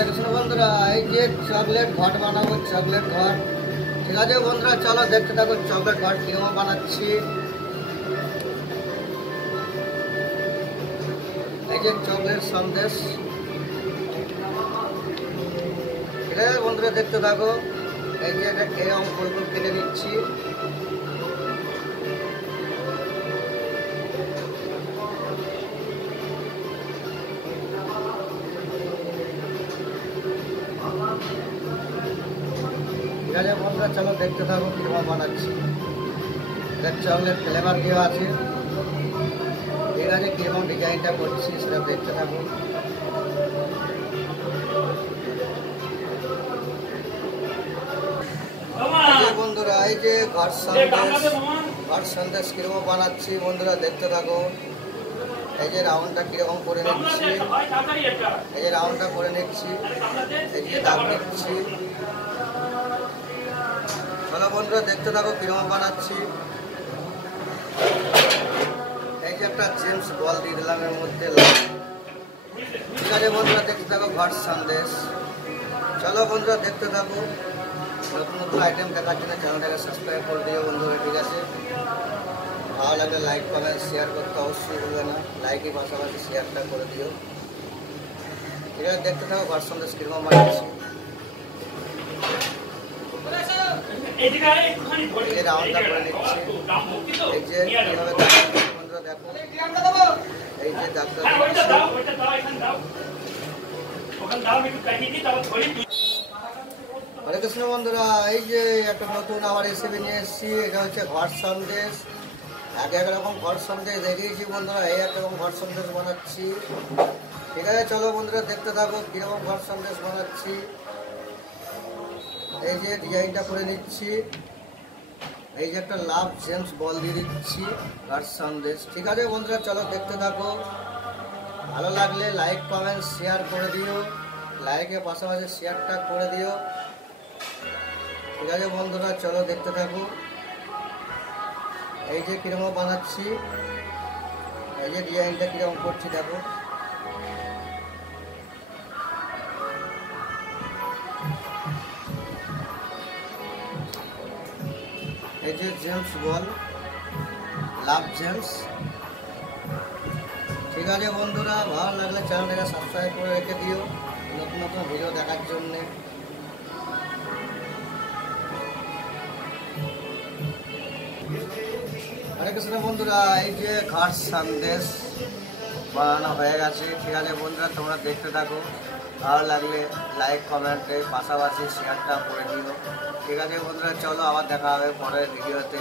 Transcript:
হরে কৃষ্ণ বন্ধুরা, এই যে চকলেট ঘট বানাবো, চকলেট ঘট। ঠিক আছে বন্ধুরা, চলো দেখতে থাকো চকলেট ঘট কিরকম বানাচ্ছি। এই যে চকলেট সন্দেশ, ঠিক আছে বন্ধুরা দেখতে থাকো। এই যে এটা এরকম গোল গোল কেটে দিচ্ছি। ঠিক আছে বন্ধুরা, চলো দেখতে থাকো কিরকম বানাচ্ছি। এটা চকলেট ফ্লেভার দেওয়া আছে। ঠিক আছে, কিরকম ডিজাইনটা করছি সেটা দেখতে থাকো। বন্ধুরা, এই যে ঘট সন্দেশ কিরকম বানাচ্ছি বন্ধুরা দেখতে থাকো। এই যে রাউন্ডটা কিরকম করে নিচ্ছি, এই যে রাউন্ডটা করে নিচ্ছি, এই যে দাগ নিচ্ছি। চলো বন্ধুরা দেখতে থাকো কিরকম বানাচ্ছি। এই যে একটা জেমস বল দিয়ে দিলাম এর মধ্যে। ঠিক আছে বন্ধুরা দেখতে থাকো ঘট সন্দেশ। চলো বন্ধুরা দেখতে থাকো। নতুন নতুন আইটেম দেখার জন্য চ্যানেলটাকে সাবস্ক্রাইব করে দিও বন্ধুরা। ঠিক আছে, ভালো লাগলে লাইক কমেন্ট শেয়ার করতে অবশ্যই ভুলবে না। লাইকের পাশাপাশি শেয়ারটা করে দিও। ঠিক আছে, দেখতে থাকো ঘট সন্দেশ কিরকম বানাচ্ছি। এই যে রাউন্ডটা করে নিচ্ছি। এই যে কিভাবে বন্ধুরা দেখো, এই যে দাগটা হরে কৃষ্ণ বন্ধুরা, এই যে একটা নতুন আবার রেসিপি নিয়ে এসেছি। এটা হচ্ছে ঘট সন্দেশ। আগে একরকম ঘট সন্দেশ দেখিয়েছি বন্ধুরা, এই একরকম ঘট সন্দেশ বানাচ্ছি। ঠিক আছে, চলো বন্ধুরা দেখতে থাকো কিরকম ঘট সন্দেশ বানাচ্ছি। এই যে ডিজাইনটা করে নিচ্ছি। এই যে একটা লাভ জেমস বল দিয়ে দিচ্ছি ঘট সন্দেশ। ঠিক আছে বন্ধুরা, চলো দেখতে থাকো। ভালো লাগলে লাইক কমেন্ট শেয়ার করে দিও। লাইকের পাশাপাশি শেয়ারটা করে দিও। ঠিক আছে বন্ধুরা, চলো দেখতে থাকো। এই যে কিরকম বানাচ্ছি, এই যে ডিজাইনটা কিরকম করছি দেখো। এই যে জেমস বল, লাভ জেমস। ঠিক আছে বন্ধুরা, ভালো লাগলে চ্যানেলটাকে সাবস্ক্রাইব করে রেখে দিও নতুন নতুন ভিডিও দেখার জন্যে। হরে কৃষ্ণ বন্ধুরা, এই যে ঘট সন্দেশ বানানো হয়ে গেছে। ঠিক আছে বন্ধুরা, তোমরা দেখতে থাকো। ভালো লাগলে লাইক কমেন্টের পাশাপাশি শেয়ারটা করে দিও। ঠিক আছে বন্ধুরা, চলো আবার দেখা হবে পরের ভিডিওতে।